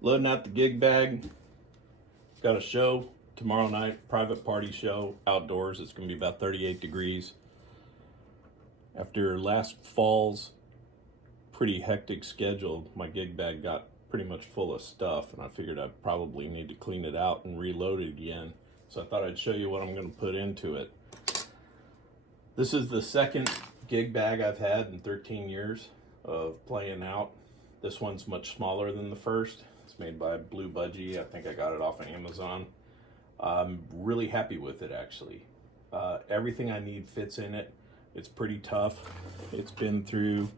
Loading out the gig bag. Got a show tomorrow night, private party show outdoors. It's going to be about 38 degrees. After last fall's pretty hectic schedule, my gig bag got pretty much full of stuff, and I figured I'd probably need to clean it out and reload it again. So I thought I'd show you what I'm going to put into it. This is the second gig bag I've had in 13 years of playing out. This one's much smaller than the first. It's made by Blue Budgie. I think I got it off of Amazon. I'm really happy with it, actually. Everything I need fits in it. It's pretty tough. It's been through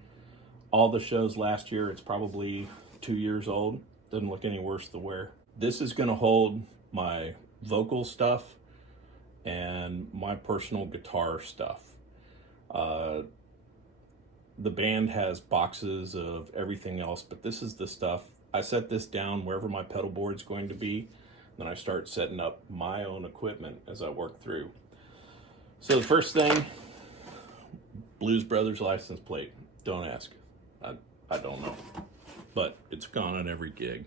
all the shows last year. It's probably 2 years old. Doesn't look any worse the wear. This is gonna hold my vocal stuff and my personal guitar stuff. The band has boxes of everything else, but this is the stuff. I set this down wherever my pedal board's going to be, then I start setting up my own equipment as I work through. So the first thing, Blues Brothers license plate. Don't ask. I don't know, but it's gone on every gig.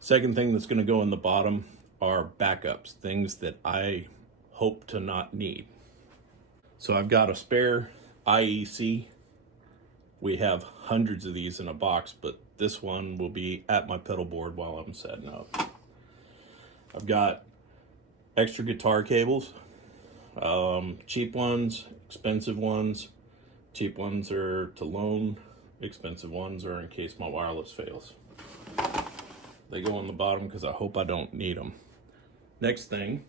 Second thing that's gonna go in the bottom are backups, things that I hope to not need. So I've got a spare IEC. We have hundreds of these in a box, but this one will be at my pedal board while I'm setting up. I've got extra guitar cables, cheap ones, expensive ones. Cheap ones are to loan, expensive ones are in case my wireless fails. They go on the bottom because I hope I don't need them. Next thing,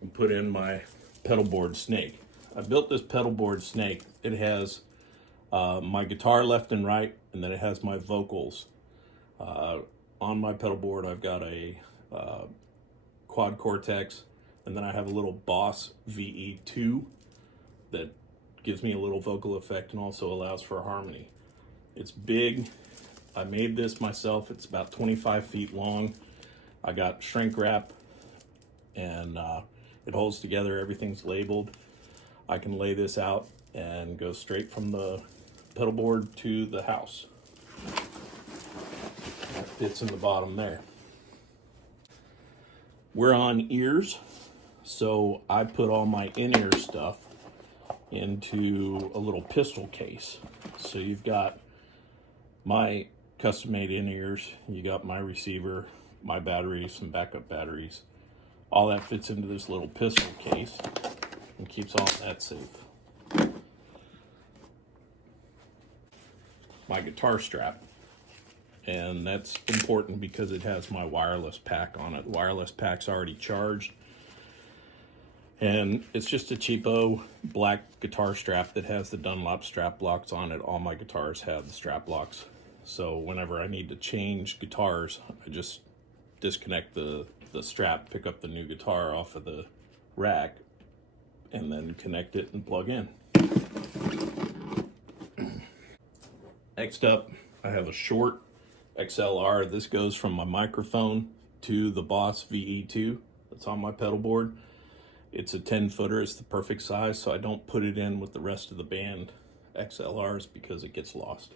I'll put in my pedal board snake. I built this pedal board snake. It has my guitar left and right, and then it has my vocals. On my pedal board, I've got a Quad Cortex, and then I have a little Boss VE2 that gives me a little vocal effect and also allows for harmony. It's big. I made this myself. It's about 25 feet long. I got shrink wrap, and it holds together. Everything's labeled. I can lay this out and go straight from the pedal board to the house. That fits in the bottom there. We're on ears, so I put all my in-ear stuff into a little pistol case. So you've got my custom-made in-ears, you got my receiver, my batteries, some backup batteries. All that fits into this little pistol case and keeps all that safe. My guitar strap, and that's important because it has my wireless pack on it. The wireless pack's already charged, and it's just a cheapo black guitar strap that has the Dunlop strap locks on it. All my guitars have the strap locks, so whenever I need to change guitars, I just disconnect the strap, pick up the new guitar off of the rack, and then connect it and plug in. Next up, I have a short XLR. This goes from my microphone to the Boss VE2 that's on my pedal board. It's a 10-footer. It's the perfect size, so I don't put it in with the rest of the band XLRs because it gets lost.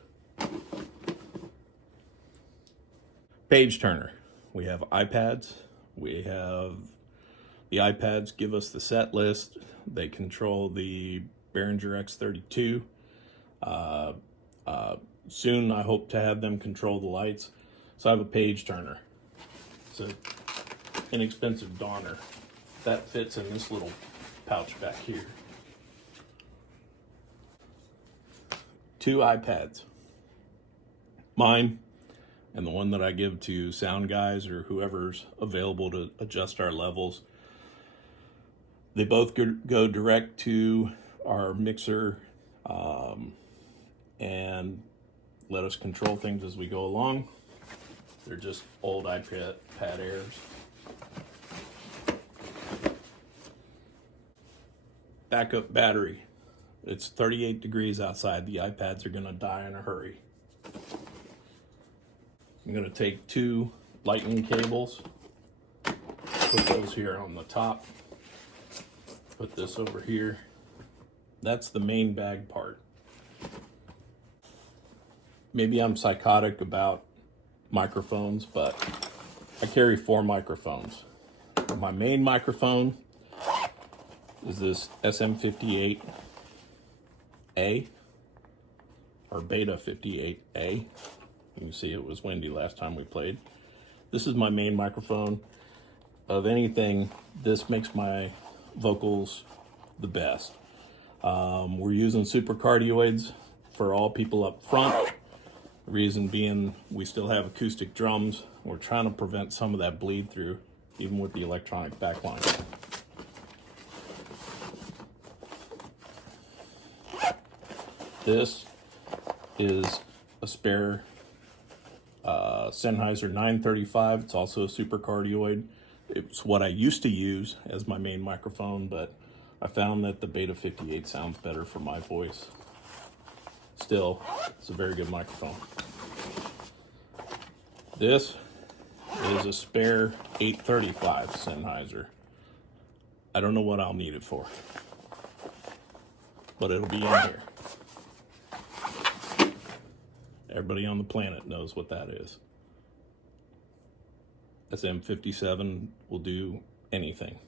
Page turner. We have iPads. We have the iPads give us the set list. They control the Behringer X32. Soon I hope to have them control the lights. So I have a page turner. It's an inexpensive Donner. That fits in this little pouch back here. 2 iPads. Mine and the one that I give to sound guys or whoever's available to adjust our levels. They both go direct to our mixer and let us control things as we go along. They're just old iPad Airs. Backup battery. It's 38 degrees outside. The iPads are gonna die in a hurry. I'm gonna take 2 lightning cables, put those here on the top, put this over here. That's the main bag part. Maybe I'm psychotic about microphones, but I carry 4 microphones. My main microphone is this SM58A or Beta 58A. You can see it was windy last time we played. This is my main microphone. Of anything, this makes my vocals the best. We're using supercardioids for all people up front. The reason being we still have acoustic drums. We're trying to prevent some of that bleed through, even with the electronic backline. This is a spare Sennheiser 935. It's also a supercardioid. It's what I used to use as my main microphone, but I found that the Beta 58 sounds better for my voice. Still, it's a very good microphone. This is a spare 835 Sennheiser. I don't know what I'll need it for, but it'll be in here. Everybody on the planet knows what that is. SM57 will do anything.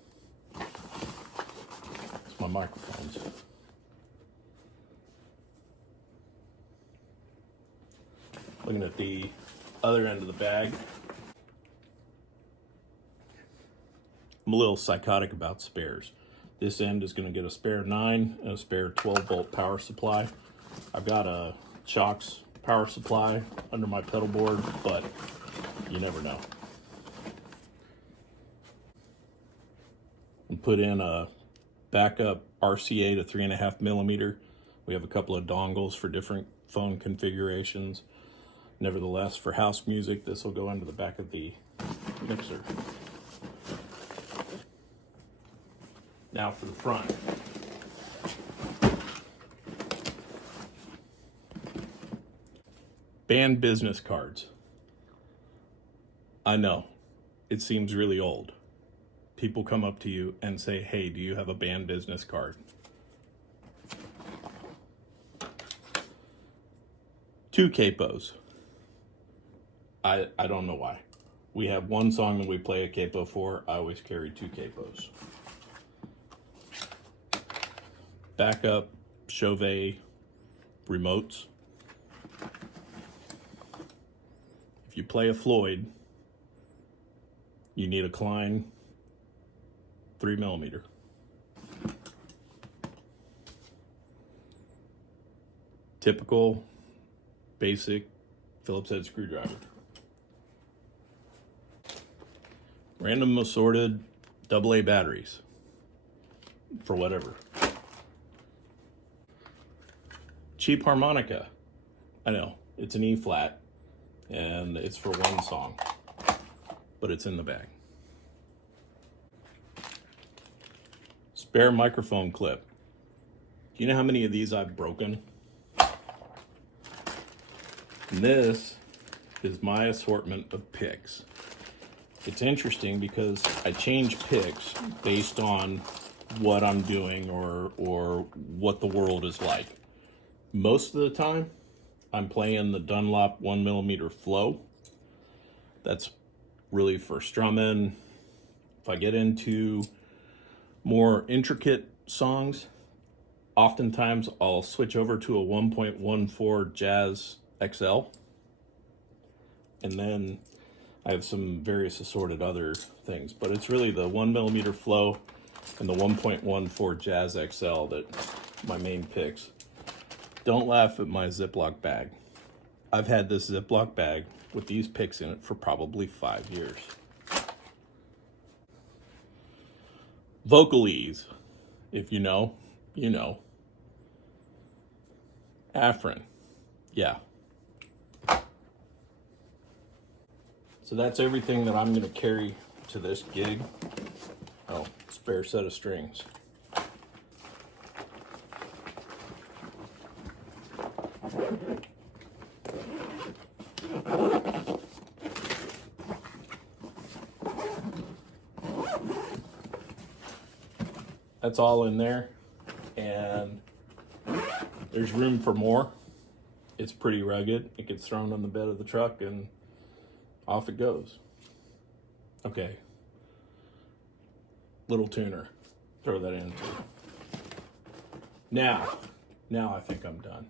It's my microphones. Looking at the other end of the bag, I'm a little psychotic about spares. This end is going to get a spare 9 and a spare 12-volt power supply. I've got a Chox power supply under my pedal board, but you never know. And put in a backup RCA to 3.5 millimeter. We have a couple of dongles for different phone configurations. Nevertheless, for house music, this will go into the back of the mixer. Now for the front. Band business cards. I know, it seems really old. People come up to you and say, hey, do you have a band business card? 2 capos. I don't know why. We have 1 song that we play a capo for. I always carry 2 capos. Backup Chauvet remotes. If you play a Floyd, you need a Klein 3 millimeter. Typical, basic Phillips head screwdriver. Random assorted AA batteries for whatever. Cheap harmonica. I know, it's an E flat and it's for 1 song, but it's in the bag. Spare microphone clip. Do you know how many of these I've broken? And this is my assortment of picks. It's interesting because I change picks based on what I'm doing or what the world is like. Most of the time, I'm playing the Dunlop 1 millimeter Flow. That's really for strumming. If I get into more intricate songs, oftentimes I'll switch over to a 1.14 Jazz XL. And then I have some various assorted other things, but it's really the 1 millimeter Flow and the 1.14 Jazz XL that my main picks. Don't laugh at my Ziploc bag. I've had this Ziploc bag with these picks in it for probably 5 years. Vocalese, if you know, you know. Afrin, yeah. So that's everything that I'm going to carry to this gig. Oh, spare set of strings. That's all in there, and there's room for more. It's pretty rugged. It gets thrown on the bed of the truck and Off it goes. Okay. Little tuner. Throw that in too. Now I think I'm done.